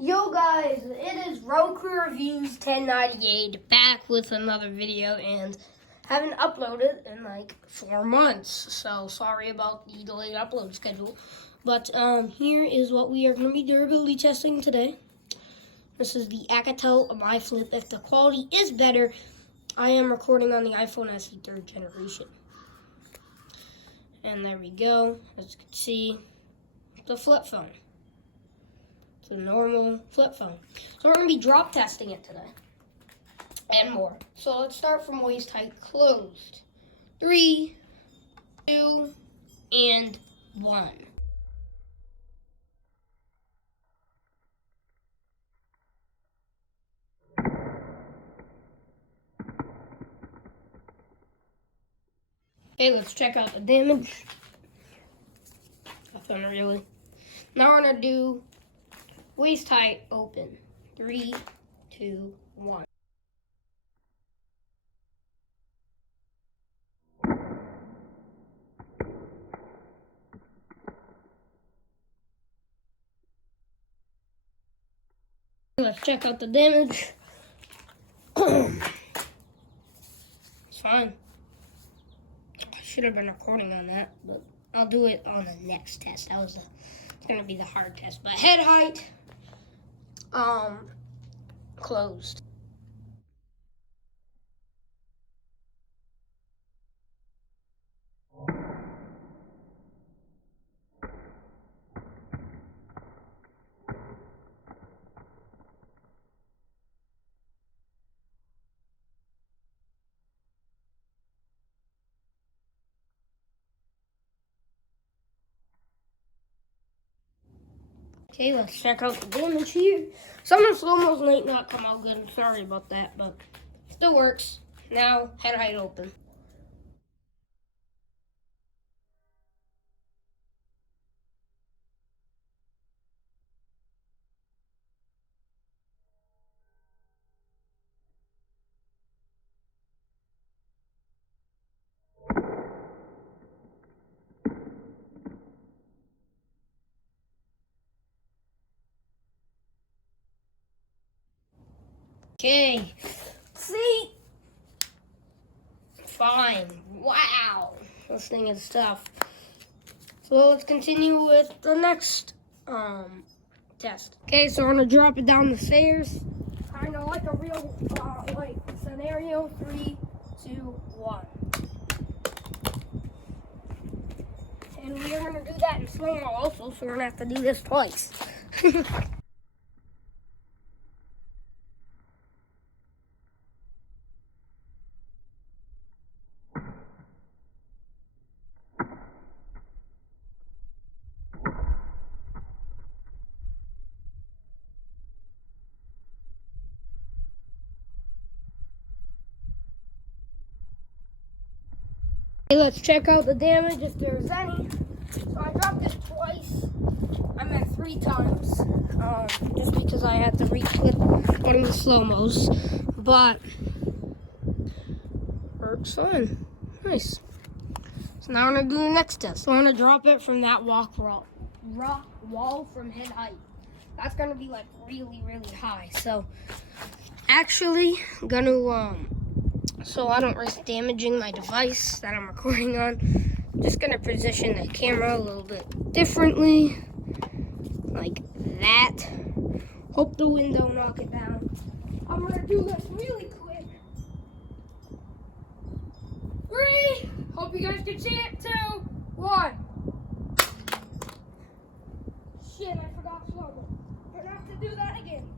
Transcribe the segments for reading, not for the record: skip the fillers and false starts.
Yo guys, it is Roku Reviews 1098 back with another video, and haven't uploaded in like 4 months, so sorry about the delayed upload schedule. But here is what we are going to be durability testing today. This is the Akato Mi Flip. If the quality is better, I am recording on the iPhone SE 3rd generation. And there we go, as you can see, the flip phone. It's a normal flip phone. So we're going to be drop testing it today. And more. So let's start from waist height closed. 3, 2, and 1. Okay, let's check out the damage. Nothing really. Now we're going to do waist height open. 3, 2, 1. Let's check out the damage. It's fine. I should have been recording on that, but I'll do it on the next test. It's gonna be the hard test. But head height, closed. Okay, let's check out the damage here. Some of the slow-mos might not come out good. I'm sorry about that, but still works. Now, head height open. Okay, see? Fine. Wow, this thing is tough. So let's continue with the next test. Okay, so I'm gonna drop it down the stairs, kind of like a real like scenario. 3, 2, 1. And we are gonna do that in slow-mo also, so we're gonna have to do this twice. Okay, let's check out the damage if there's any. So I dropped it twice. I meant 3 times. Just because I had to re-clip one of the slow-mos. But works fine. Nice. So now I'm gonna do the next test. So I'm gonna drop it from that rock wall from head height. That's gonna be like really, really high. So actually I'm gonna so I don't risk damaging my device that I'm recording on, I'm just gonna position the camera a little bit differently, like that. Hope the wind don't knock it down. I'm gonna do this really quick. 3, hope you guys can see it, 2, 1. Shit, I forgot slow-mo. We're gonna have to do that again.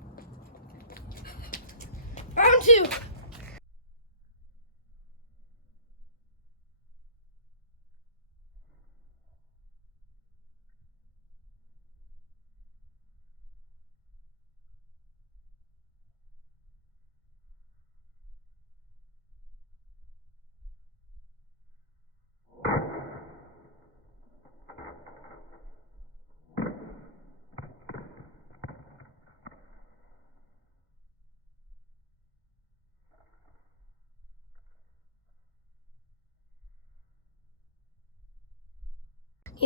Round 2.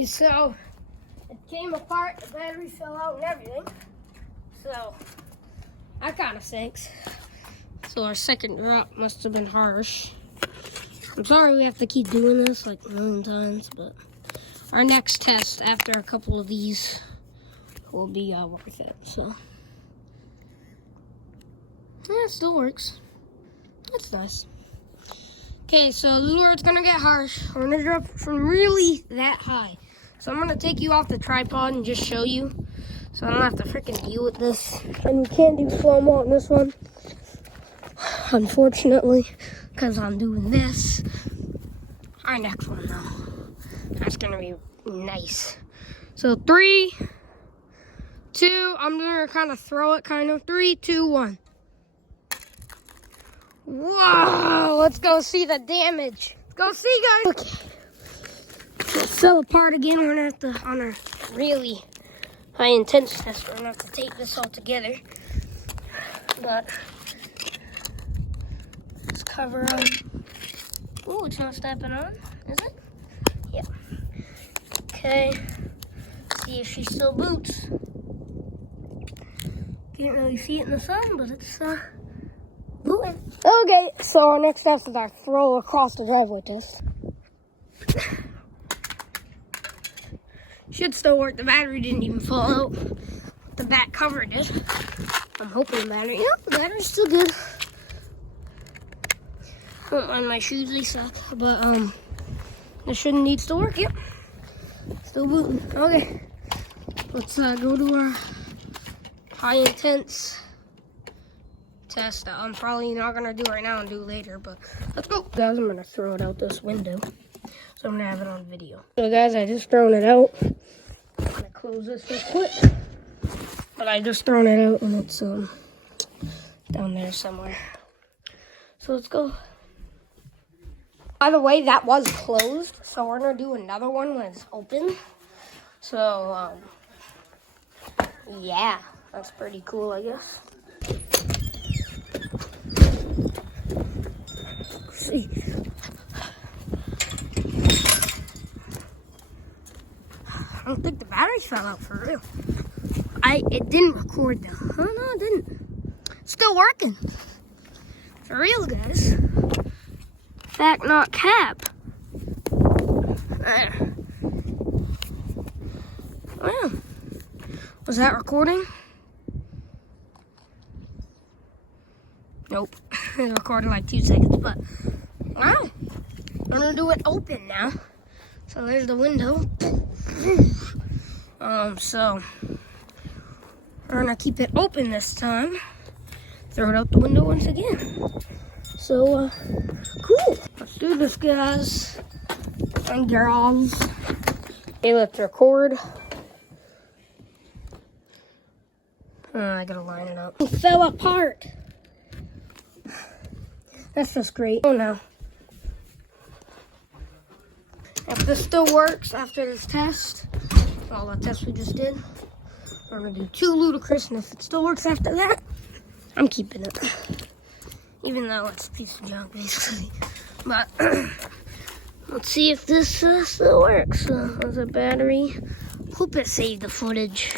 So it came apart, the battery fell out and everything. So that kind of sinks. So our second drop must have been harsh. I'm sorry we have to keep doing this like a million times, but our next test after a couple of these will be worth it. So yeah, it still works. That's nice. Okay, so the lure's gonna get harsh. We're gonna drop from really that high. So I'm gonna take you off the tripod and just show you, so I don't have to freaking deal with this. And we can't do slow-mo on this one, unfortunately, because I'm doing this. Our next one though, that's gonna be nice. So 3, 2, I'm gonna kind of throw it, 3, 2, 1. Whoa, let's go see the damage. Let's go see, guys. Okay. So it fell apart again. We're gonna have to, on a really high intense test, we're gonna have to tape this all together. But let's cover on. Oh, it's not stepping on, is it? Yeah. Okay. See if she still boots. Can't really see it in the sun, but it's booting. Okay, so our next test is our throw across the driveway test. Should still work. The battery didn't even fall out. The back cover did. I'm hoping the battery. Yeah, the battery's still good. Don't mind my shoes, they suck. But this shouldn't need to work. Yep. Still booting. Okay. Let's go to our high intense test that I'm probably not gonna do right now and do later, but let's go. Guys, I'm gonna throw it out this window. So I'm gonna have it on video. So guys, I just thrown it out. I'm gonna close this real quick. But I just thrown it out and it's down there somewhere. So let's go. By the way, that was closed. So we're gonna do another one when it's open. So yeah, that's pretty cool, I guess. Let's see. I don't think the batteries fell out for real. It didn't record though. Oh no, it didn't. It's still working. For real, guys. Fact, not cap. There. Wow. Was that recording? Nope. It recorded like 2 seconds, but wow. I'm gonna do it open now. So there's the window. So we're gonna keep it open this time. Throw it out the window once again. So cool. Let's do this, guys and girls. Okay, let's record. I gotta line it up. It fell apart. That's just great. Oh no. If this still works after this test, all the tests we just did, we're gonna do 2 Ludacris, and if it still works after that, I'm keeping it. Even though it's a piece of junk, basically. But let's see if this still works. There's a battery. Hope it saved the footage.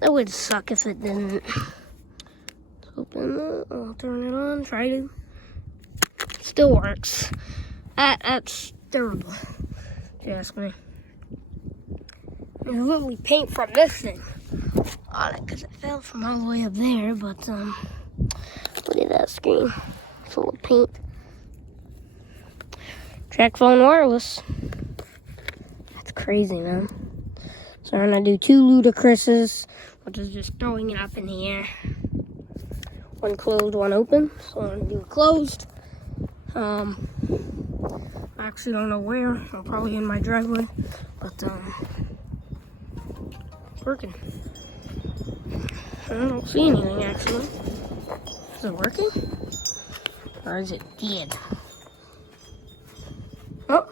That would suck if it didn't. Open it. I'll turn it on. Try to. Still works. That's terrible, if you ask me. There's literally paint from this thing on it because it fell from all the way up there. But look at that screen, full of paint. TracFone wireless. That's crazy, man. So I'm gonna do 2 Ludacris's, which is just throwing it up in the air. One closed, one open. So I'm gonna do it closed. I actually don't know where. I'm probably in my driveway, but working. I don't see anything actually. Is it working? Or is it dead? Oh,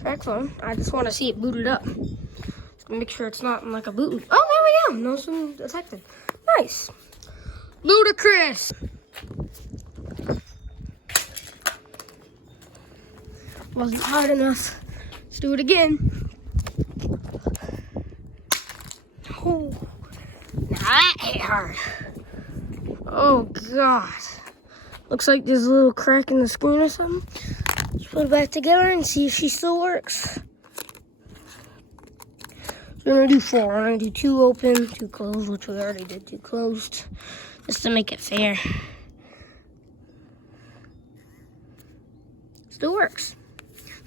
TracFone. I just want to see it booted up. Just make sure it's not in like a boot. Oh, there we go. No SIM detected. Nice. Ludacris. Wasn't hard enough. Let's do it again. Oh, now that hit hard. Oh, God. Looks like there's a little crack in the screen or something. Let's put it back together and see if she still works. So we're going to do 4. I'm going to do 2 open, 2 closed, which we already did 2 closed, just to make it fair. Still works.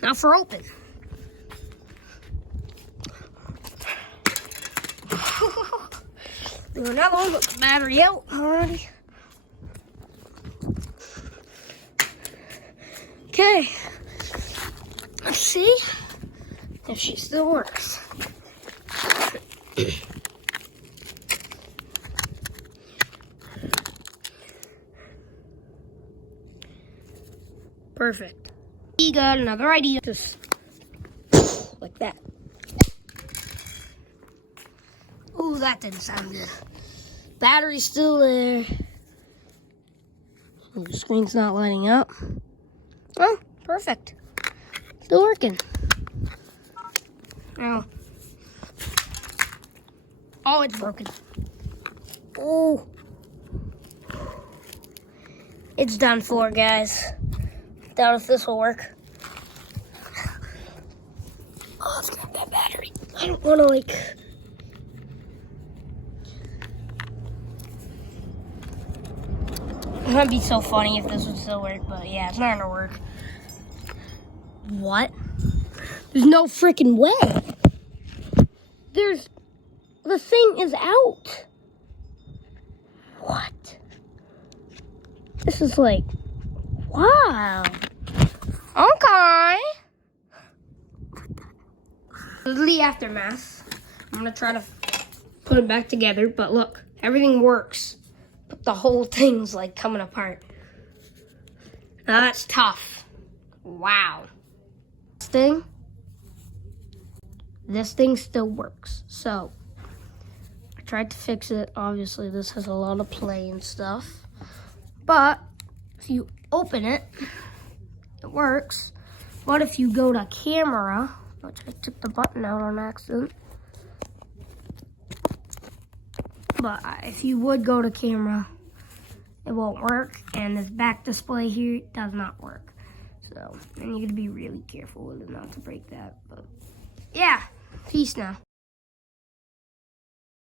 Now for open. Do another one with the battery out already. Okay. Let's see if she still works. Perfect. We got another idea. Just like that. Ooh, that didn't sound good. Battery's still there. The screen's not lighting up. Oh, perfect. Still working. Now, oh, it's broken. Oh, it's done for, guys. Doubt if this will work. Oh, it's not that battery. I don't want to That'd be so funny if this would still work, but yeah, it's not gonna work. What? There's no freaking way. The thing is out. What? This is wow. Okay. This is the aftermath. I'm gonna try to put it back together, but look, everything works. But the whole thing's coming apart. Now that's tough. Wow. This thing still works. So I tried to fix it. Obviously this has a lot of play and stuff. But if you open it, it works. But if you go to camera, which I took the button out on accident. But if you would go to camera, it won't work. And this back display here does not work. So, and you gotta be really careful with it not to break that. But yeah, peace now.